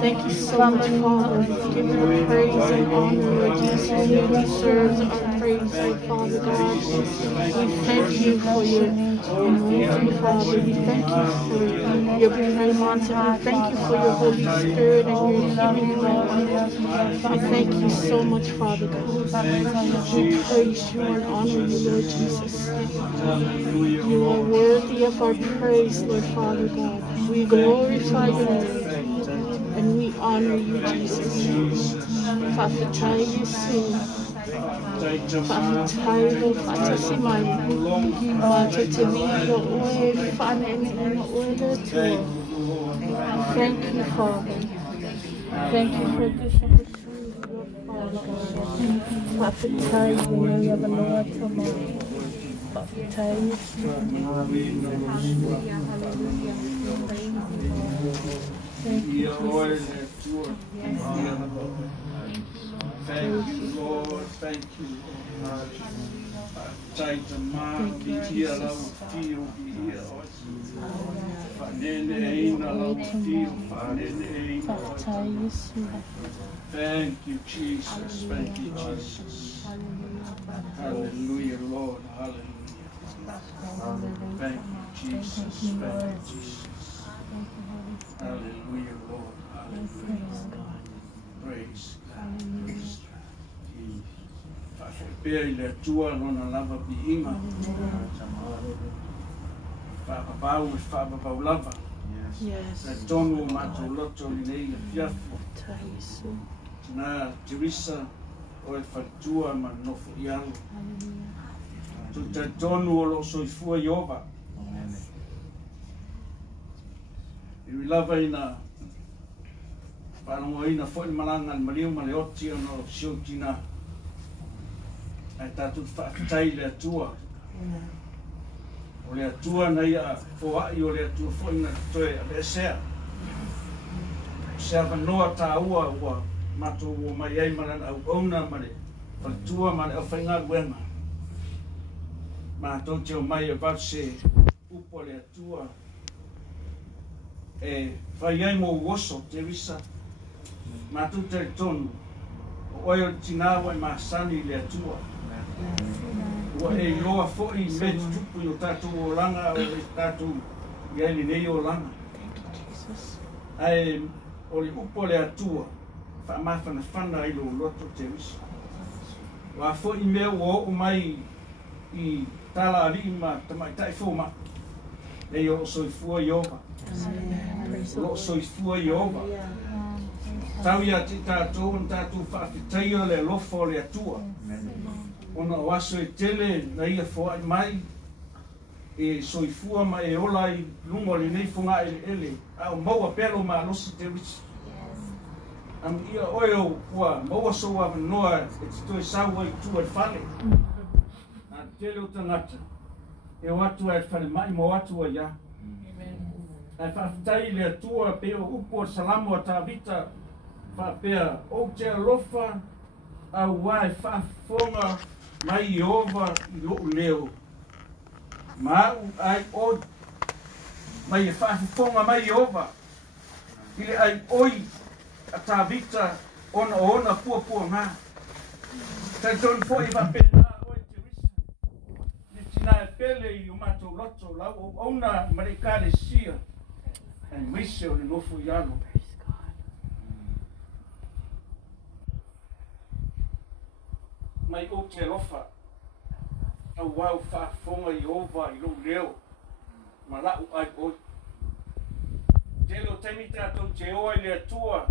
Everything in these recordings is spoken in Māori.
Thank you so much, Father. Give you praise and honor, Lord Jesus. You deserve our praise, Lord Father God. We thank you for your anointing, Father. We thank you for your presence, and we thank you for your Holy Spirit and your healing power. We thank you so much, Father God. We praise you and honor you, Lord Jesus. You are worthy of our praise, Lord Father God. We glorify your name. And we honor you, Jesus. Fafatai Yesu. Fafatai lo fatasimai. Fatatimi lo ue faneni lo ue letu. Thank you, Father. Thank you for this opportunity, Lord Father God. Fafatai Yesu Yabaloa Tomo. Fafatai Yesu. Hallelujah, hallelujah. Thank you, Lord. Thank you, Lord. Thank you, Lord. Tai te mā, di ia lau tio di ia oi. Whanene e ina lau tio, whanene e ina oi. Thank you, Jesus. Thank you, Jesus. Hallelujah, Lord. Hallelujah. Thank you, Jesus. Thank you, Jesus. Hallelujah, Lord. Hallelujah. Praise God. Pea I le tua lona lava pi inga. Whapapau e whapapau lava. Le tonu o mātou loto I nei le fiafu. Nā Teresa o e whatua ma nofo I alu. Tu te tonu o lo soifua Iova. I lava ina whanongo ina fo I malanga I mariu ma le oti ono siotina. Ai tātou whakatai le atua. O le atua nei a whoai o le atua whoina toe a le sea. Sea whanoa tā ua ua mato o mai ei marana au auna mare. Whatua mare au whainga ruenga. Mātou te o mai e vase upo le atua. E whai ei mo woso te risa. Mātou te tonu. O oi o tinawa I māsani le atua. Ua e loa fo'i me tupu I o tātou o langa o le tātou I ai nei o langa. Ai o le upo le atua whaamawhana whana I lo loto te risa. Wa fo'i mea o mai I tala ali ma tamai tai fōma. Nei o soifua Iova. O soifua Iova. Tau ia te tātou un tātou whaafitai o le lofo le atua. Ona o aso e tele na ia foai mai e soifua ma e ola I lungo le nei funga ele a o maua pelo ma losi te risi. Am ia oio ua maua soa noa e tito e saua I tua e fale. Na tele o tangata e watu e fale mai mo watu a ia. E whaafitai le atua pe o upo salamo a tā vita whaapea o te alofa a wai whaafonga mai Iova I loo leo. Mau ai o mai e whaafonga mai Iova. Ile ai oi a tā vita ona pua ngā. Tai tonu fo I whapena oi te risa. Ni tina e pele I o mātou loto lau o ona marikale sia. E mise o le nofo I alo. Mai o te lofa. Au wau whaafonga Iova I lo leo. Ma lau ai oi. Te leo temi tātou te oa I le atua.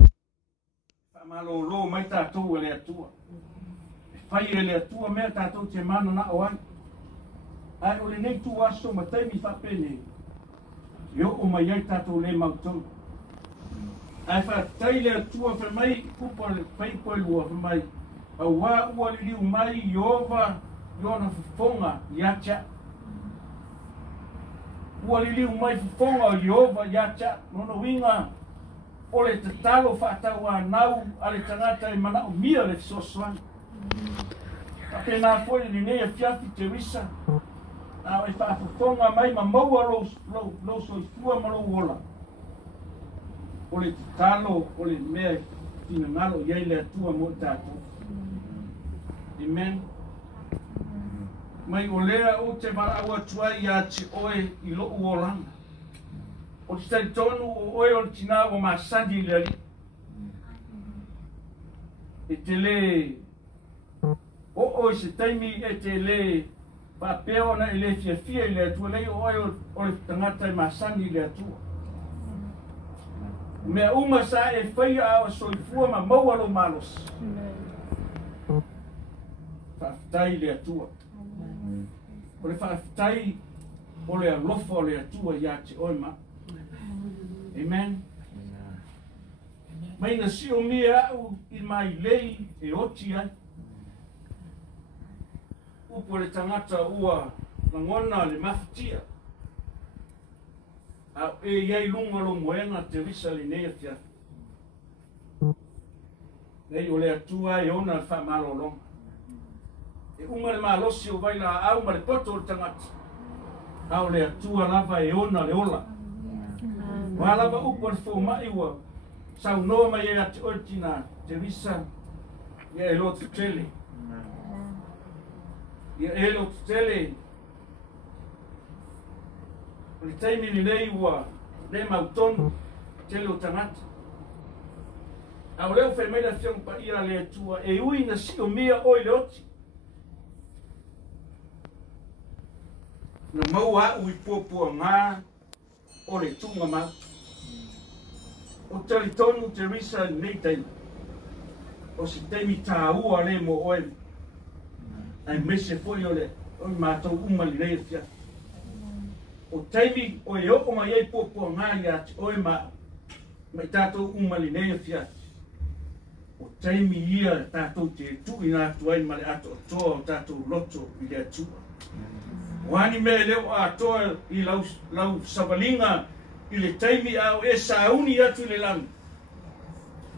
Whaamalo lo mai tātou le atua. E whai e le atua mea tātou te mana na o ai. Ai o le nei tu aso ma teimi whapene. Yo o mai ai tātou le mautou. Ai whaatai le atua wha mai kupa le whaipoe lua wha mai. Au wā ua li liu mai Iova Iona fufonga Iacha. Ua li liu mai fufonga o Iova Iacha. Nono winga o le te talo whaatau nau a le tangata I mana o mia le fisosoan. A pena foi li nea fiafi te risa. A e whaafufonga mai ma maua lo soifua ma lo wola. O le te talo o le mea tina ngalo iei le atua mo tātou. Amen. Mai o lea o te maraua tuai ia te oe I lo uolanga. O te tai tonu o oe o tina o masandi lali. E te le o se taimi e te le papeo na ele fia I le atua lei o oe o le tangata I masandi le atua. Mea uma sa e whaia a soifua ma maualo malos. Whaafitai le atua. O le whaafitai o le alofa o le atua ia te oe ma. Amen. Mai na si o mea au I mai lei e oti ai. Upo le tangata ua ngona le mawhitia. Au e iei lunga lo moenga te risa le nea fia. Nei o le atua e ona wha malo longa. e unga le malosi o vai la au ma le poto o le tangata au le atua lava e ona le ola wa lava upo le fo mai ua sau noa mai e ati ortina Teresa ia e lo tutele ia e lo tutele o le taimi ni nei ua le mautonu tele o tangata au leo fe meida fiong pa ira le atua e ui na si o mia oi le oti na maua ui pua ngā o le tunga mau o tali tonu Teresa nei taimi o si taimi tā ua le mo oe ai mese foli o le o mātou umali nei fia o taimi o e oko mai ei pua ngā ia te oe mai tātou umali nei fia o taimi ia tātou te tui nā tuai ma le ato o toa o tātou loto i le atua wani me leo a toa i lau savalinga i le taimi au e sauni atu le lang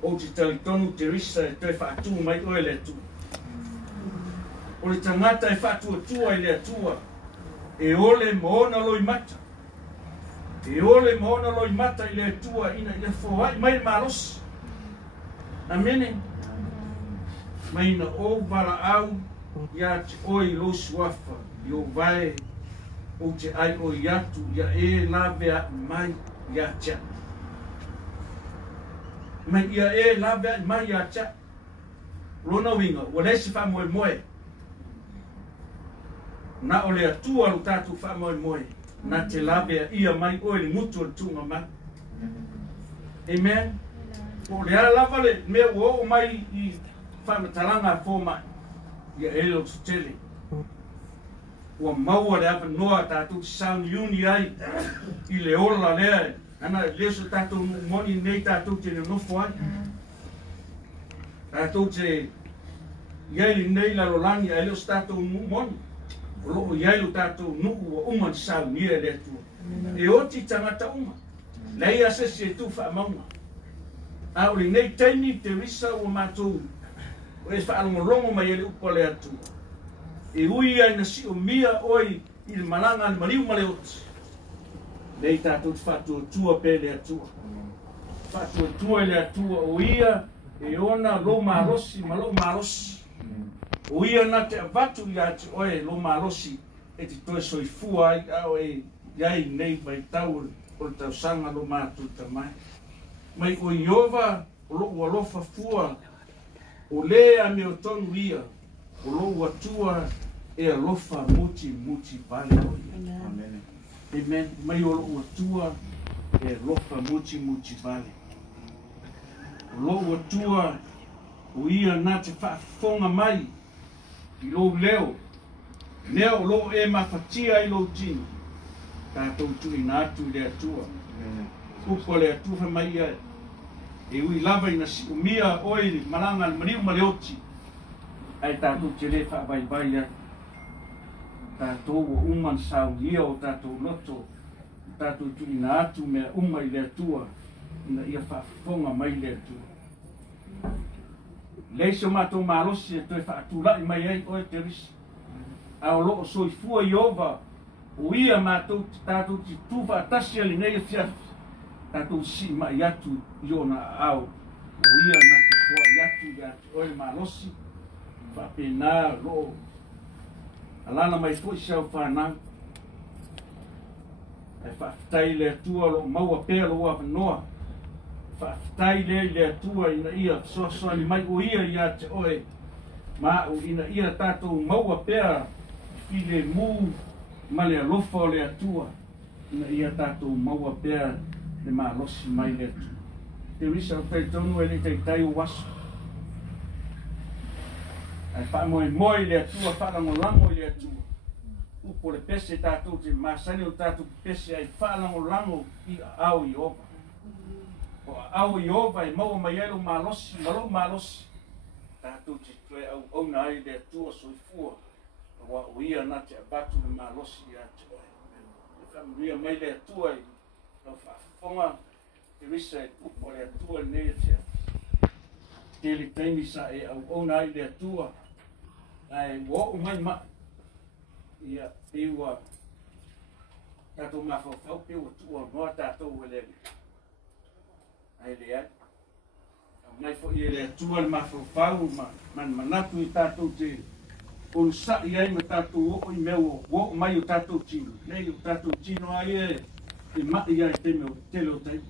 o te talitonu Teresa e toe whaatu mai oe le atua o le tangata e whaatu atua i le atua e ole moona loi mata i le atua ina i le foai mai le malos amene mai na o vala au ia te oi lo suafa i o vai o te ai o iatu ia e lawe mai ia tia mai ia e lawe mai ia tia rona winga o lesi wha moe na o le atua lu tatu wha moe na te lawe ia mai o le mutu le tunga mai amen o le ala lava le mea o mai i whanatalanga fō mai ia e lo tutele ua maua le awa noa tātou sauni uni ai i le ola lea ana leso tātou moni nei tātou te nofo ai tātou te iai nei la lolangi ai leso tātou moni o loo iai tātou nuku o uma sauni e le atua e oti tangata uma lei asesi e tu wha maunga a o le nei taimi Teresa ua mātou o e whaalongolongo mai ele upa le atua e ui ai na si o mia oi i le malanga le mariu ma le oti nei tātou te whātua tua pe le atua whātua tua le atua o ia e ona lo marosi ma lo marosi o ia na te avatu i ati oe lo marosi e te toe soifua ai au e iai nei vai tau o le tausanga lo mātou tamai mai o Iova o lo ua lofa fua o lea me o tonu ia o lo ua tua e alofa muti vale o ia amen mai o lo ua tua e alofa muti vale o lo ua tua o ia na te whaafonga mai i lo leo nea o lo e mawhatia i lo tini tātou tui nātu i le atua upo le atua mai ia e ui lava ina si umia oi malanga le mariu ma le oti ai tātou te le whaavai ia tātou o uman saunia o tātou loto tātou tui nātu mea uma i le atua ina ia whaafonga mai le atua leisio mātou mālosi e toi whaatulai mai ai oe Teresa a o loo soifua Iova o ia mātou tātou ti tuwa atasi ali nei e fiafi tātou si mai atu i ona au o ia na te fua i atu i atu oe mālosi whapena loo alana mai fui siau whanau e whaafitai le atua lo maua pēa lo awanoa whaafitai le atua ina ia soa ni mai o ia i ate oe ma o ina ia tātou maua pēa i le mū ma le alofa o le atua ina ia tātou maua pēa le mālosi mai le atua Teresa o taitonu e le taitai o waso ai whaamoe le atua whaalangolango i le atua upo le pese tātou te māsani o tātou pese ai whaalangolango i au Iova o au Iova e maua mai elo mālosi malo mālosi tātou te toe au na ai le atua soifua wa uia na te abatu le mālosi i atu e whamuria mai le atua i au whaafonga Teresa e upo le atua nei te te le taimi sa e au na ai le atua ai wo mai ma ia iwa tato ma fo fo pe o mo tato wele ai le mai fo ile tual ma fo fau ma man manatu tato te o sa ia me tato o meu wo mai o tato chino le o tato chino ai e ma ia te meu telo te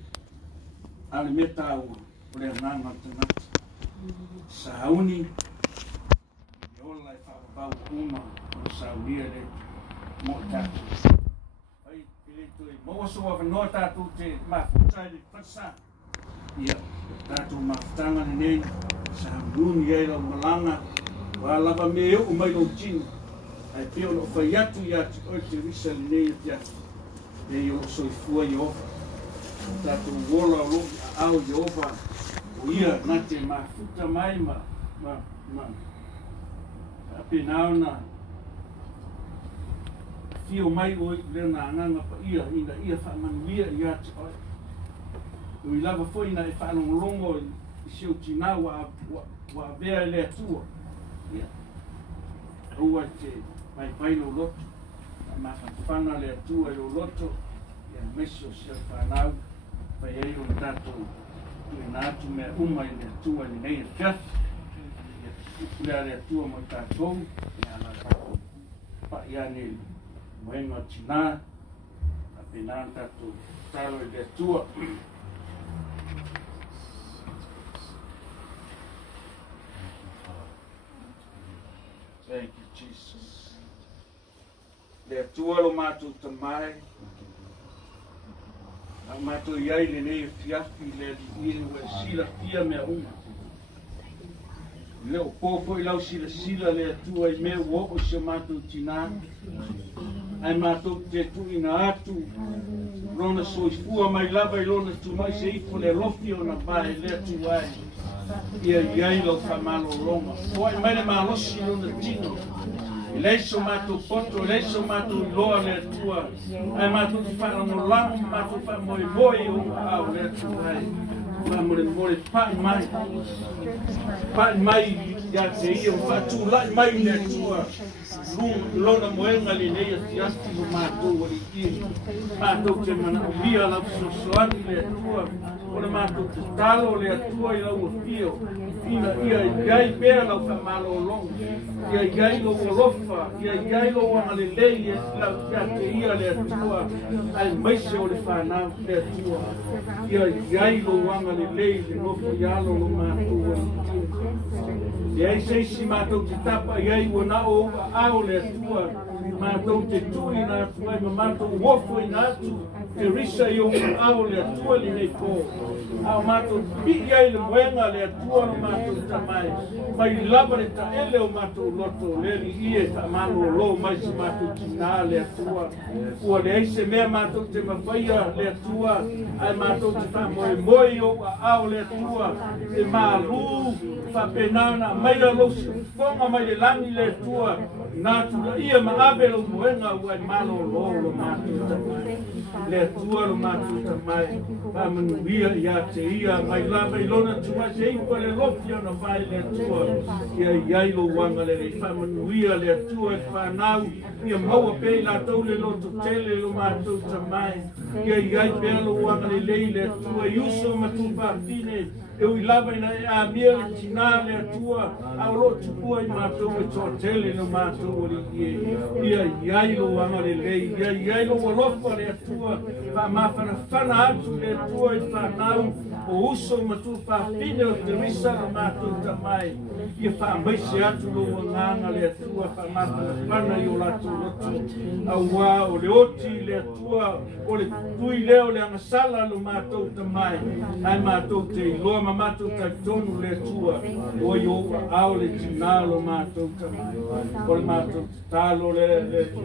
ale meta o le nanga tana sauni yola fa ba uma o saunia le mo tato ai ile tu mo so wa no tato te ma futai de passa ia tato ma tanga ne sauni ia lo malanga wala ba me o mai lo chino ai pio no fa yatu o te risa ne ya e yo so fu yo tato wola lo au yo ba ia na te ma futa mai ma apenauna fio mai o le na nganga pa ia fa manuia ia te o i lava foi na e fa longo i se utina wa vea le tua ia ua te mai lo loto ma fana le tua lo loto ia meso se fanau pa ia o tato tu me uma i le tua ni nei fiat ia le tua mo tato ia na pa ia ni moenga tina apenan tato talo i le tua Thank you, Jesus. Le tua lo matu tamai. Ang matu yai le nei fiafi le ni we sila fia me uma. Le o popo I lau sila le tua I me wo o se matu tina. Ai matu te tu ina atu. Rona soifua mai lava I lona tu mai se ipo le lofi o na bae le tuai. Ia iai lo famalo longa. Foi mai le malosi lona tino. Leiso matu poto, leiso matu loa le tua. Ai matu tu whara no lau, matu wha moe moe o au le tua. Wha moe pai mai. Pai mai ia te ia, wha tu lai mai le tua. Lona moenga li neia ti asti no matu wari kia. Matu te mana o mia lau sosoani le tua. Ona matu te talo le tua I lau o fio. Ina ia iai pēra lau wha malo longa. Ia iai lo wolofa, ia iai lo wangalelei, ia te ia le atua, ai maise o le whanau le atua. Ia iai lo wangalelei, le nofo ialo lo mātua. Ia i seisi mātou te tapa, iai wana o ao le atua, mātou te tui nā atua, ma mātou wofo I nā atu, te risa I o ao le atua li nei pō. Ao mātou pi iai le moenga le atua no mātou tamai, mai lava le ta ele o mātou loto, le li ie ta mano lo, mai se mātou tina le atua. Ua le eise mea mātou te mawhaia le atua, ai mātou te wha moe o ao le atua, te mālu, wha penana, mai la lo se fonga mai le langi le atua, nā tura ia ma abe lo moenga ua I malo lo mātou tamai. Le atua lo mātou tamai, wha manuia ia te ia, mai lava I lona tua se ipa le lofi ona vai le atua, ia iai lo wanga le rei whamanuia le atua e whanau, ia maua pei la tau le loto tele lo mātou tamai, ia iai pēr lo wanga le lei le atua, I uso matu pāpine, e ui lava ina e a mia le tina le atua, a lo tupua I mātou e tō tele lo mātou o li ie, ia iai lo wanga le lei, ia iai lo walofa le atua, wha mawhana whana atu le atua I whanau, o uso matu pāpine o te risa lo mātou tamai, ia wha maise atu lo wanganga le atua, wha mawhana whana I o latu lotu, a wā o le oti le atua, o le tui leo le angasala lo mātou tamai, ai mātou te iloa ma mātou tai tonu le atua, o I o ao le tina lo mātou tamai, o le mātou talo le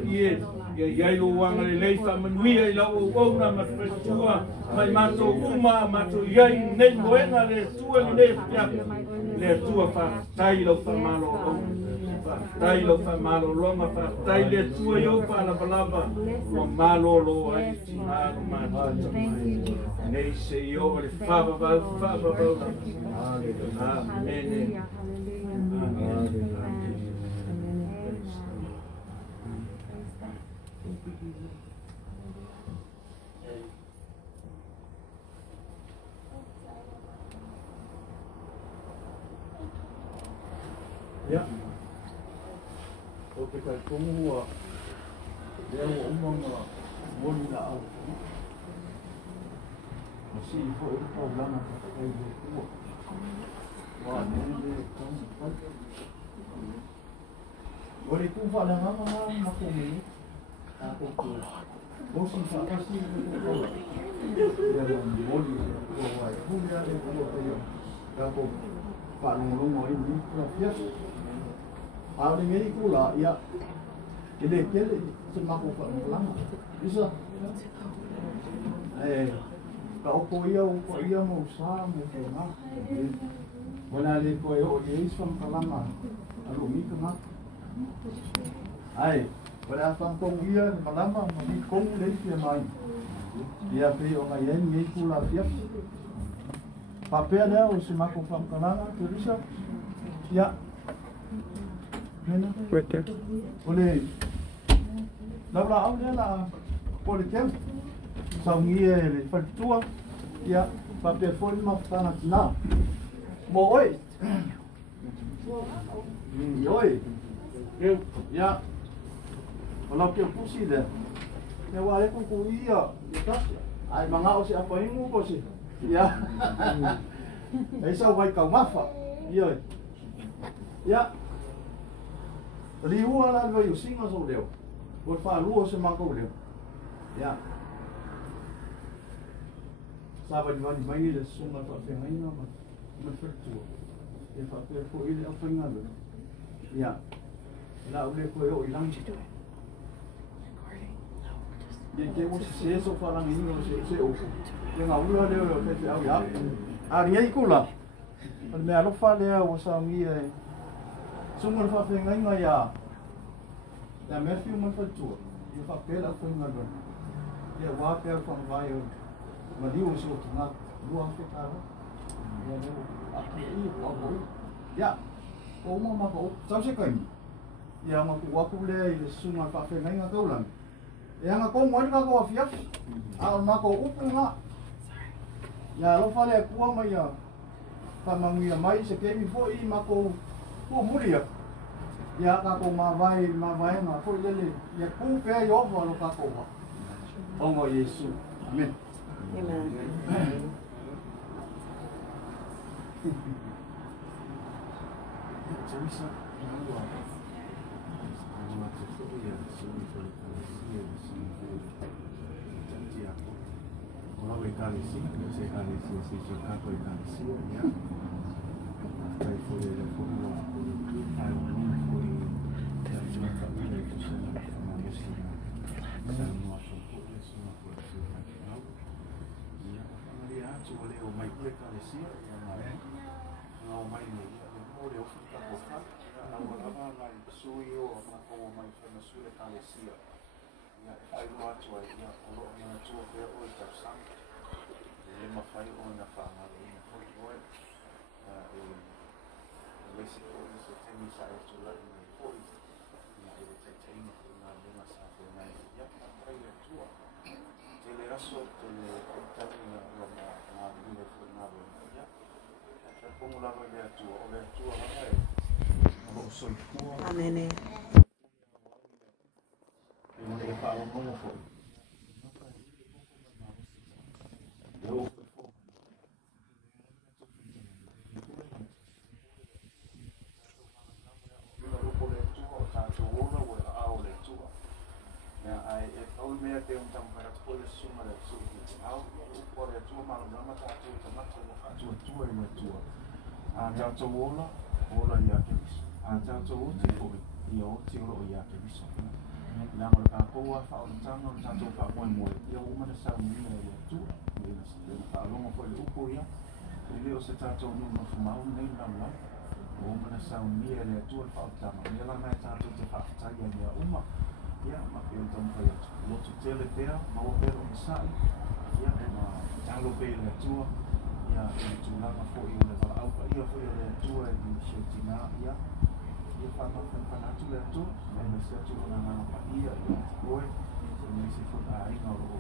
ie, ia iai lo wanga le lei wha manuia I lau o wauna ma whetua, mai mātou uma, mātou iai nei moenga le atua ni nei piapa, le atua whaatai lau whamalo o, whaatai lau whamalo longa, whaatai le atua I o whalabalaba, ua malo lo ai tina lo mātou tamai, nei se I o le whababau, amen. o te kai kongu a lea o umanga moni na au. O si i fo e kau lana ka kai o kua. Wa nene kau pai. O le kufa le ngama na kongi a koku. O si fa kasi o kau. Lea moni o wai. Huli ale o kau. Ka koku. Panulungo ini profias. Ada ngeri kula ya. Kele semaku lama. Bisa. Ka opo ia mo sa mo na. Wala le ko o ye isam kalama. Alu mi kana. Ai, wala fam kong ia malama mi kong le fi mai. Ia pe o ngai ngei kula fias. Papel dia o semaku fam kalama tu bisa. Ya. Right there. Oleh, lalu awalnya lah politik, sanggih le, pertua, ya, papel phone mah tanah na, moi, ya, kalau kau pusi dah, ya wala kau kuiya, ya, ay mga o si apa yang mo si, ya, ay sa way kau mafa, ya. Liua la lo yo singa so leo. Ko fa luo se ma ko leo. Ya. Saba di mai le sunga fa fe mai na ma. Ma fe tu. E fa pe ko ile fa nga lo. Ya. La ule ko yo ilang chi tu. Ye ke mo se so fa lang ni no se o. Ye nga ulu le yo fe au ya. A ri ai kula. Al me alo fa le o sa mi sungan fa fe ngai ya. Ya me fiu man fa tu. Ye fa pela ko ngai lo. Ye wa pe fa vai o. Ma di o so na lu fa ta. Ya le a i wa ko. Ya. O mo ma ko sa se kai. Ya ma ku wa ku le i sungan fa fe ngai ka ulan. Ya nga ko mo ka ko fiaf. A ma ko upu nga. Ya lo fa le ku ma ya. Pa mangi mai se ke mi fo i ma ko muri ya. Ya ka ko ma vai na fo lele. Ya ku pe yo fo lo ka ko. O mo Yesu. Amen. Amen. Teresa, Kalau kali sih, saya kali sih suka kali sih ya. Saya boleh foto, saya boleh foto, dan juga boleh itu semua manusia. Saya mau foto semua foto saya. Ya, dia cuma leo mai kali sih, yang lain, mau mai ni, mau leo foto apa? Apa mai suyo, mau mai foto suyo kali sih. Ya, ai loa tua ya, olo na tua pe o ta sang. Le ma fai o na fa na le foi oi. Le si o se temi sa e tu la ni foi. Ya e te temi na le ma sa fe na ya pa trai le tua. Te le aso te le tami na na ni le foi na le ya. Ya como la va le tua o le tua va ai. O so tua. Amen. Não tem fala como foi. Eu Nang ora ka ko fa on tang on tang fa mo mo ya o ma sa mi ne tu ni na fa lo mo foi o ko ya ni o se ta to no no fa o nei na la o ma sa mi ne tu fa tang ni la na ta to fa ta ya ya o ma ya ma ke on tang fa ya lo tu tele pe ma o pe on sa ya ma tang lo pe le tu ya tu na ma fo i le fa au pa ia fo le tu e ni se ti na ya ia whanau tu le tu, me se tu na ngana pa ia i koe, me se futa ai ngau o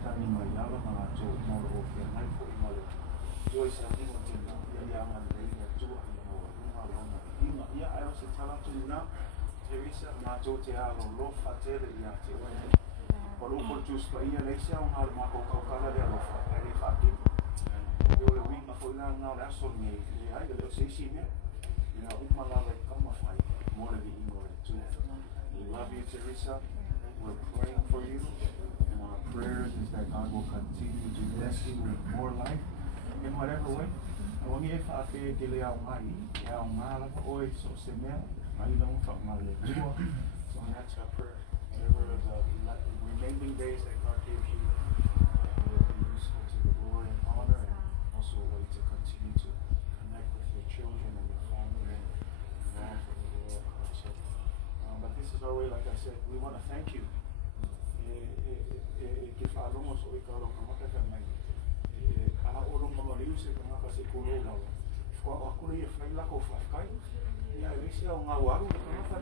tani mai ala na tu ngau o ke mai fo i male. Joy sa ni mo tina, ia ia man le ia tu i ngau o runga lona. Ia ai o se tala tu na, Teresa, mātou te alo lofa tele i a te wai. O loko tus pa ia leisa o ngā mako kaukala le alofa. E le whaki. E o le wima fo ina ngā le aso ni le ai le leo seisi mea. I a umala le kama whai. Mora vi ingo le tu. We love you, Teresa. We're praying for you. And our prayers is that God will continue to bless you with more life in whatever way. Wangi e whaake te le au mai, e au ngāla oi so se mea, mai long whakma le tua. So that's our prayer. Whatever the remaining days that God gives you will be useful to the glory and honor, and also a way to continue to connect with your children and your family and all for the Lord. So, but this is our way, like I said, we want to thank you. Ke whārongo so I ka alo kamaka ka mai. Ka oro mama liu se kamaka se kuro lawa. Kwa wakure e whai lako whaikai. Ia e resi au ngā waru e kamaka.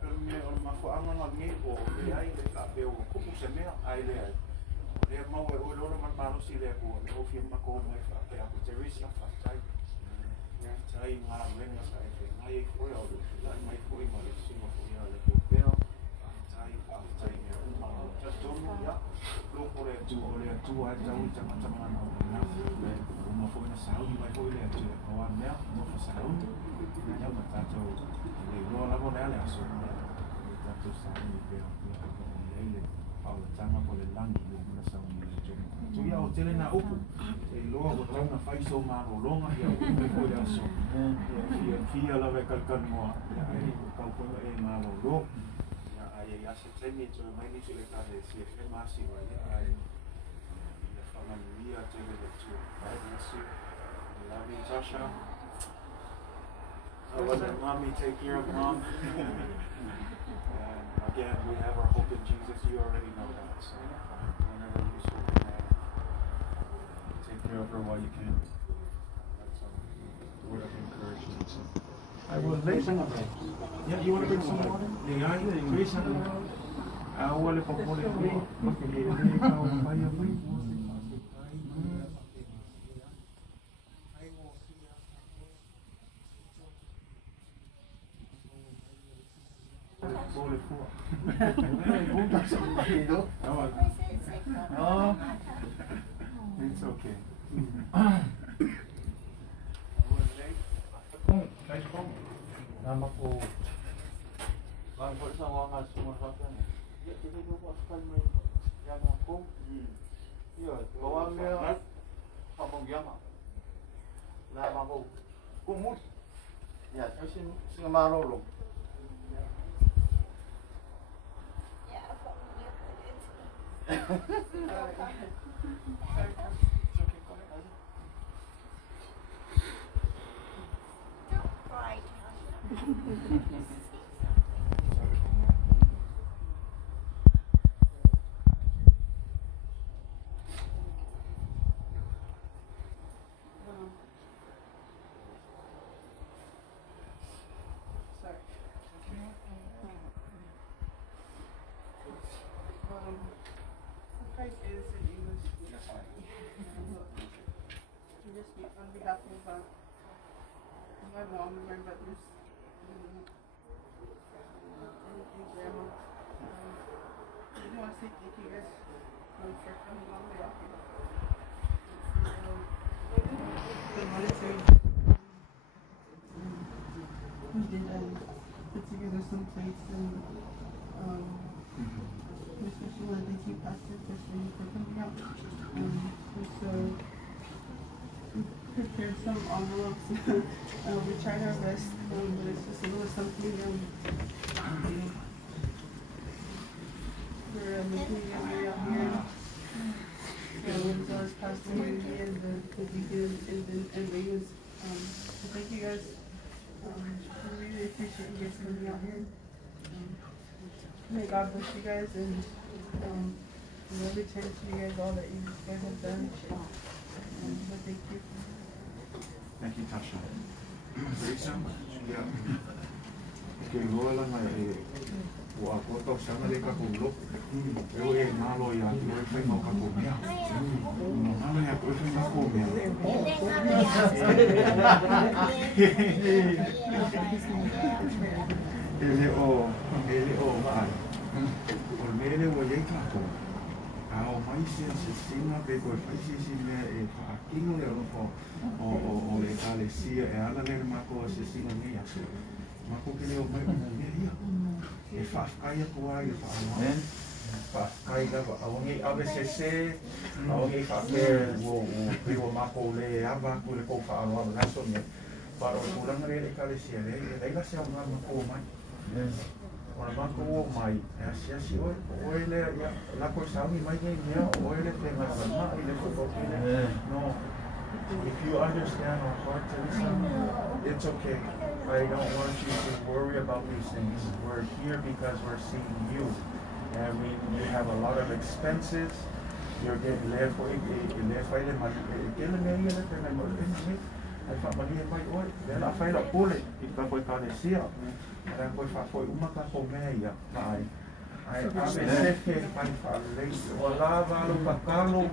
Pero me o ma whaanga ngā ngai o le ai le ka peo o kupu se mea ai le ai. O le mau e oi lora man maro si le kua. Le ofia mako mai whaapea ko te resi a whaikai. Ia tai ngā renga sa e whi. Ngai e whoi au le. Lai mai whoi ma le singa whoi a le kua peo. Tai mea umaro. Tonu ia. Loko le atu o le atu ai tau I tamatamana na o na. Uma foi na saúde, mas foi le atu. O a mea, no foi saúde. Ia ma tātou le roa lavo le ale aso. Le tātou saúde pēr. Ia le pao le tama po le langi le muna saúde le tonu. Tu ia o tele na upu. E loa o tau na whai so maro longa. Ia o ume foi le aso. Fia lawe kalkan moa. Ia ai kau ponga e maro lo. I said, tell me to remind me to let out the CFM Masi, right? I found Maria, tell me that too. God bless you. I love you, Tasha. So let mommy take care of mom. And again, we have our hope in Jesus. You already know that. So whenever you spoke in that, take care of her while you can. That's a word of encouragement. So. I will lay some of it. Yeah, you want to bring some water? Yeah, I agree. I will let you know. It's okay. Nama ko bang ko sa mga sumuratan ya kita ko pasal may yana ko yo bawa me pamong yama nama ko kumut ya kasi sing marolo On behalf of my mom and my brothers and grandma, I just want to say thank you guys for coming all the way out here. The military, we did put together some plates and especially want to thank you, Pastor, especially for coming out. So prepared some envelopes. We tried our best, but it's just a little something we're making it way out here. So as well as Pastor Rudy and the deacon and Vegas. So thank you guys. We really appreciate you guys coming out here. May God bless you guys and return to you guys all that you guys have done. But thank you. Thank you, Tasha. Teresa, yeah. Que loa la mai o a ko to sana le ka ko lo. Eu e malo ya, eu fai no ka ko mea. No malo ya ko fai no ko mea. ele o vai. O mele o ye kato. A o mai se singa pe ko fai se me e fa kingo le o le alesia e ala le mako se singa ni aso. Mako ke le o mai ni ia. E fa kai ko ai fa no. Fa kai ga o ngi ABCC o ngi fa ke o mako le ava ko le ko fa no na so me. Para o kurang le alesia le la se o mako mai. Ora mako o mai, asi o ele la cosa mi mai ni o ele te ma ile ko no. If you understand our heart, Teresa, it's okay. I don't want you to worry about these things. We're here because we're seeing you, and we have a lot of expenses. You're getting left for it. I thought Maria might work. Then I find out pull it. If I put on the seal, and I put for umaka for me. I said que para lei o lava lo pacalo.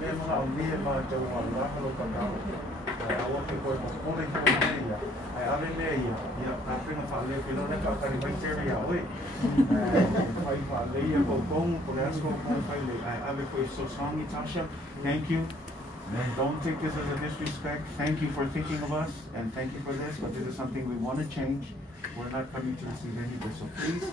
Me mga umie ma te o lava lo pacalo. I want to go for pull it for me. I ave me ya. I think fa le pelo ne ka kari mai tere ya oi. Fai fa le ya ko con por eso con fai le. I ave foi so strong Tasha. Thank you. Don't take this as a disrespect. Thank you for thinking of us, and thank you for this, but this is something we want to change. We're not coming to receive any of this, so please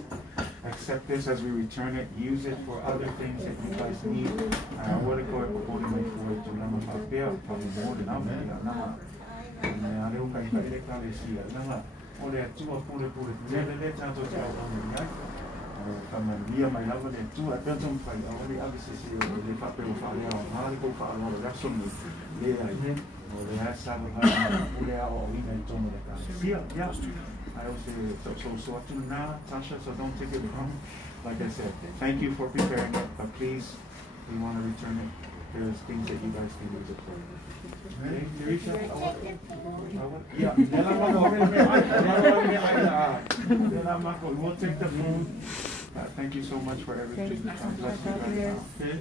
accept this as we return it. Use it for other things that you guys need. What go for it to Lama Papia, probably more than I'm and I don't think I can see it. Lama, or there are two or four, never let out of the kama dia mai lava le tu a pensa un fai only ABCC le fa per fare a ko fa no adesso le ai o le ha sa ma le ha o in il tono da casa sia yeah I also so up to now Tasha, so don't take it wrong. Like I said, thank you for preparing it, but please we want to return it. There's things that you guys can use it for. Okay, Teresa? Yeah, we'll take the food. Thank you so much for everything. Bless you guys. Okay.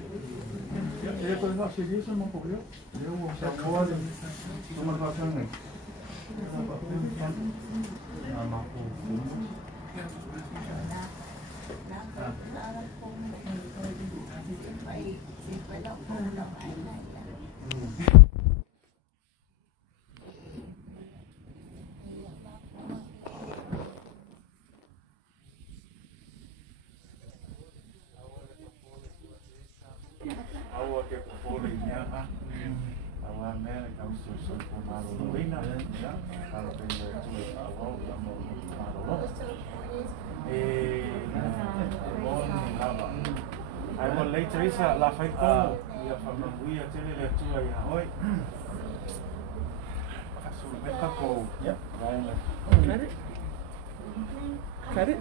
I will later Teresa la fai como ia fama ia tele le tua ia oi asu me kako yeah got it